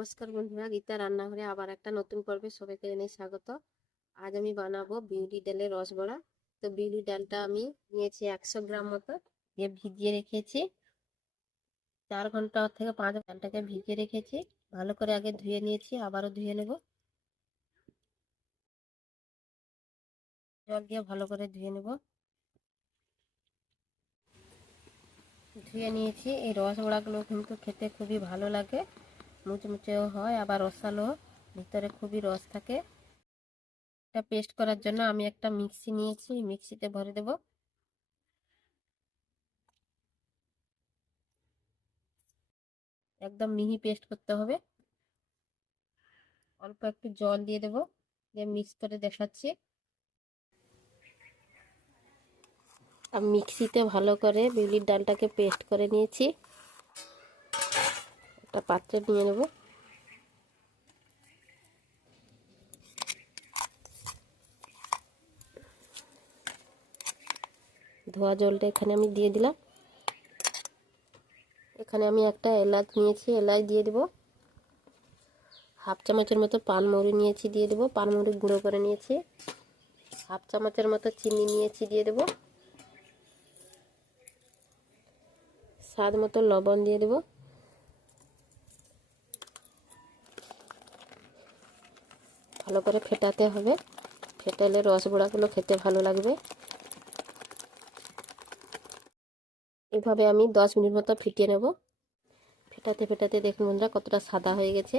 নমস্কার বন্ধুরা, গীতা রান্নাঘরে আবার একটা নতুন পর্বে সবাইকে জানাই স্বাগত। আজ আমি বানাবো বিউলি ডালের রসবড়া। তো বিউলি ডালটা আমি নিয়েছি 100 গ্রাম মতো, দিয়ে ভিজিয়ে রেখেছি 4 ঘন্টা থেকে 5 ঘন্টা। ডালটাকে ভিজিয়ে রেখেছি, ভালো করে আগে ধুয়ে নিয়েছি, আবারও ধুয়ে নেব। জল দিয়ে ভালো করে ধুয়ে নেব। ধুয়ে নিয়েছি। এই রসবড়াগুলো কিন্তু খেতে খুবই ভালো লাগে, মুচমুচেও হয়, আবার রসালো, ভিতরে খুবই রস থাকে। এটা পেস্ট করার জন্য আমি একটা মিক্সি নিয়েছি, মিক্সিতে ভরে দেব। একদম মিহি পেস্ট করতে হবে। অল্প একটু জল দিয়ে দেব, দিয়ে মিক্স করে দেখাচ্ছি। আমি মিক্সিতে ভালো করে বিউলির ডালটাকে পেস্ট করে নিয়েছি। একটা পাত্রে নিয়ে নেব। ধোয়া জলটা এখানে আমি দিয়ে দিলাম। এখানে আমি একটা এলাচ নিয়েছি, এলাচ দিয়ে দেব। হাফ চামচের মতো পানমৌরি নিয়েছি, দিয়ে দেব। পানমৌরি গুঁড়ো করে নিয়েছি। হাফ চামচের মতো চিনি নিয়েছি, দিয়ে দেব। স্বাদ মতো লবণ দিয়ে দেব। ভালো করে ফেটাতে হবে, ফেটালে রসবড়াগুলো খেতে ভালো লাগবে। এভাবে আমি 10 মিনিট মতো ফিটিয়ে নেব। ফেটাতে ফেটাতে দেখুন বন্ধুরা কতটা সাদা হয়ে গেছে।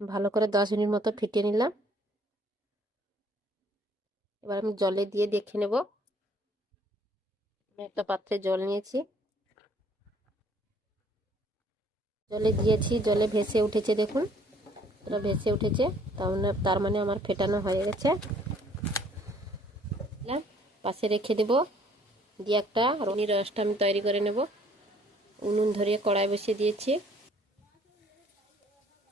ভালো করে 10 মিনিট মতো ফিটিয়ে নিলাম। এবার আমি জলে দিয়ে দেখে নেব। একটা পাত্রে জল নিয়েছি, জলে দিয়েছি, জলে ভেসে উঠেছে, দেখুন এটা ভেসে উঠেছে। তার মানে আমার ফেটানো হয়ে গেছে। পাশে রেখে দেব। দিয়ে একটা রনির রসটা আমি তৈরি করে নেব। উনুন ধরিয়ে কড়াই বসিয়ে দিয়েছি।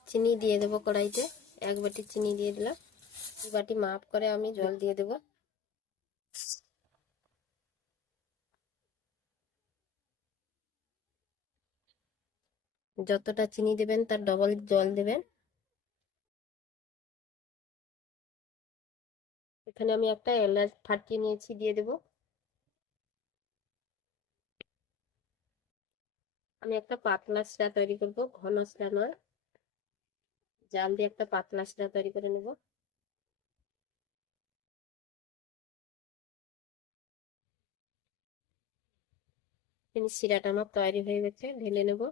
চিনি দিয়ে দেবো কড়াইতে। 1 বাটি চিনি দিয়ে দিলাম। 2 বাটি মাপ করে আমি জল দিয়ে দেব। যতটা চিনি দেবেন তার ডবল জল দেবেন। এখানে আমি একটা এলাচ ফাটিয়ে নিয়েছি, দিয়ে দেব। আমি একটা পাতলা শিরা তৈরি করব, ঘন শিরা নয়। জাল দিয়ে একটা পাতলা শিরা তৈরি করে নেব। শিরাটা আমার তৈরি হয়ে গেছে, ঢেলে নেব।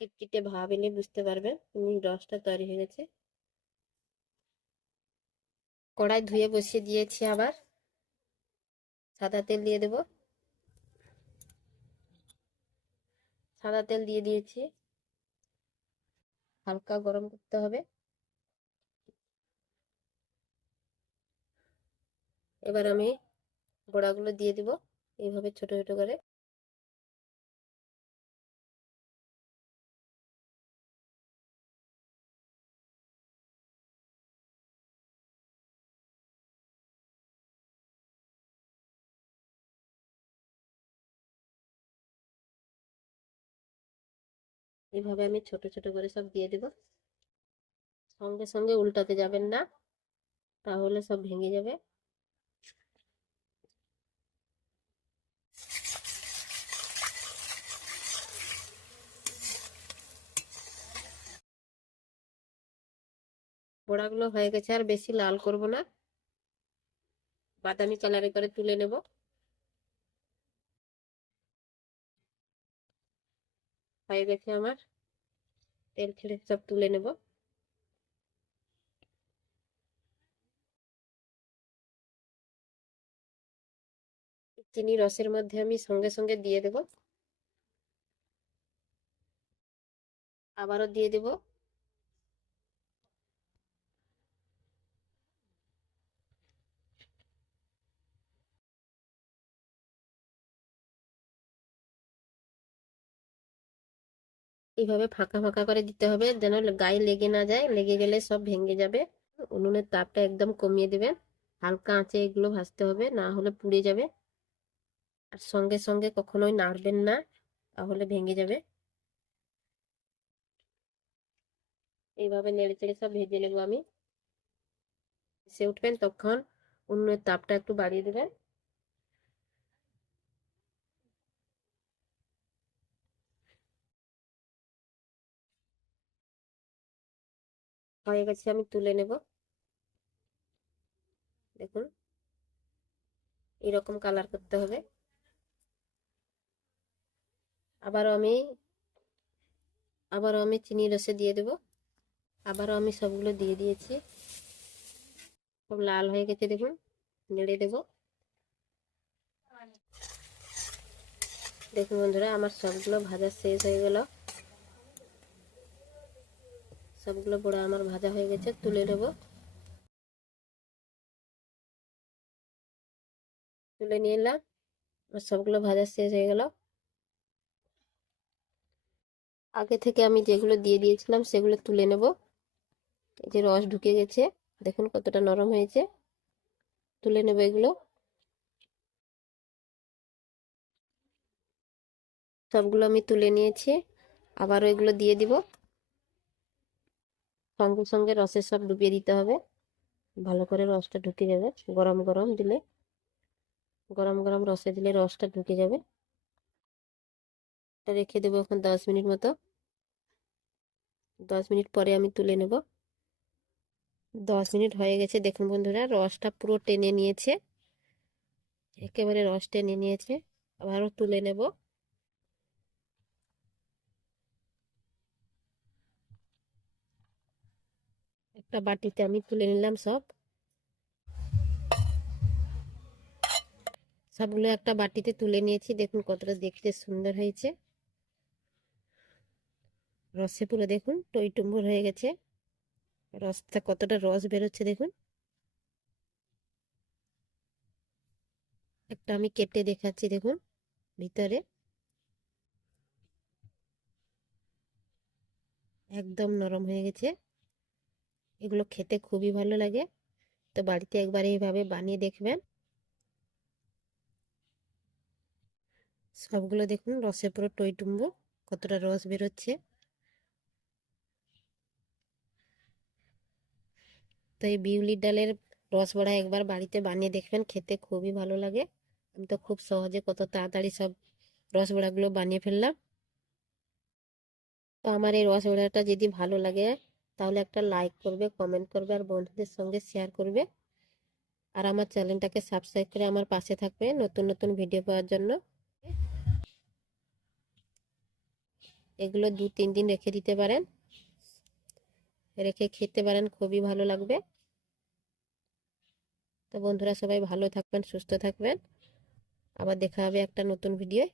টিটটিটে ভাব এলে বুঝতে পারবেন রসটা তৈরি হয়ে গেছে। কড়াই ধুয়ে বসিয়ে দিয়েছি, আবার সাদা তেল দিয়ে দেব। সাদা তেল দিয়ে দিয়েছি, হালকা গরম করতে হবে। এবার আমি বড়াগুলো দিয়ে দেব, এইভাবে ছোট ছোট করে। এইভাবে আমি ছোট ছোট করে সব দিয়ে দেব। সঙ্গে সঙ্গে উল্টাতে যাবেন না, তাহলে সব ভেঙে যাবে। বড়াগুলো হয়ে গেছে, আর বেশি লাল করব না, বাদামি কালারে করে তুলে নেব। হয়ে গেছে আমার, তেল ছেড়ে সব তুলে নেব। চিনি রসের মধ্যে আমি সঙ্গে সঙ্গে দিয়ে দেব। আবারও দিয়ে দেব। এইভাবে ফাঁকা ফাঁকা করে দিতে হবে, যেন গায়ে লেগে না যায়, লেগে গেলে সব ভেঙে যাবে। উনুনের তাপটা একদম কমিয়ে দেবেন, হালকা আঁচে এগুলো ভাজতে হবে, না হলে পুড়ে যাবে। আর সঙ্গে সঙ্গে কখনোই নাড়বেন না, তাহলে ভেঙে যাবে। এইভাবে নেড়ে চেড়ে সব ভেজে নেবো আমি। সে উঠবেন তখন উনুনের তাপটা একটু বাড়িয়ে দেবেন। হয়ে গেছে, আমি তুলে নেব। দেখুন এরকম কালার করতে হবে। আবারও আমি চিনি রসে দিয়ে দেব। আবারও আমি সবগুলো দিয়ে দিয়েছি, সব লাল হয়ে গেছে দেখুন। নেড়ে দেব। দেখুন বন্ধুরা, আমার সবগুলো ভাজা শেষ হয়ে গেল। সবগুলো বড়া আমার ভাজা হয়ে গেছে, তুলে নেব। তুলে নিয়ে এলাম, আর সবগুলো ভাজা শেষ হয়ে গেল। আগে থেকে আমি যেগুলো দিয়ে দিয়েছিলাম সেগুলো তুলে নেব। এই যে রস ঢুকে গেছে, দেখুন কতটা নরম হয়েছে। তুলে নেব এগুলো। সবগুলো আমি তুলে নিয়েছি, আবারও এগুলো দিয়ে দিব। সঙ্গে সঙ্গে রসের সব ডুবিয়ে দিতে হবে, ভালো করে রসটা ঢুকে যাবে। গরম গরম দিলে, গরম গরম রসে দিলে রসটা ঢুকে যাবে। এটা রেখে দেবো এখন 10 মিনিট মতো। 10 মিনিট পরে আমি তুলে নেব। 10 মিনিট হয়ে গেছে, দেখুন বন্ধুরা রসটা পুরো টেনে নিয়েছে, একেবারে রস টেনে নিয়েছে। আবারও তুলে নেব। একটা বাটিতে আমি তুলে নিলাম সব। সবগুলো একটা বাটিতে তুলে নিয়েছি, দেখুন কতটা দেখতে সুন্দর হয়েছে। রসে পুরো দেখুন টইটুম্বুর হয়ে গেছে। রসটা কতটা রস বেরোচ্ছে দেখুন। একটা আমি কেটে দেখাচ্ছি, দেখুন ভিতরে একদম নরম হয়ে গেছে। এগুলো খেতে খুবই ভালো লাগে, তো বাড়িতে একবার এইভাবে বানিয়ে দেখবেন। সবগুলো দেখুন রসে পুরো টইটুম্বুর, কতটা রস বেরোচ্ছে। তো এই বিউলির ডালের রস বড়া একবার বাড়িতে বানিয়ে দেখবেন, খেতে খুবই ভালো লাগে। আমি তো খুব সহজে কত তাড়াতাড়ি সব রস বড়াগুলো বানিয়ে ফেললাম। তো আমার এই রস বড়াটা যদি ভালো লাগে তাহলে একটা লাইক করবে, কমেন্ট করবে, আর বন্ধুদের সঙ্গে শেয়ার করবে। আর আমার চ্যানেলটাকে সাবস্ক্রাইব করে আমার পাশে থাকবে নতুন নতুন ভিডিও পাওয়ার জন্য। এগুলো 2-3 দিন রেখে দিতে পারেন, রেখে খেতে পারেন, খুবই ভালো লাগবে। তো বন্ধুরা সবাই ভালো থাকবেন, সুস্থ থাকবেন। আবার দেখা হবে একটা নতুন ভিডিও।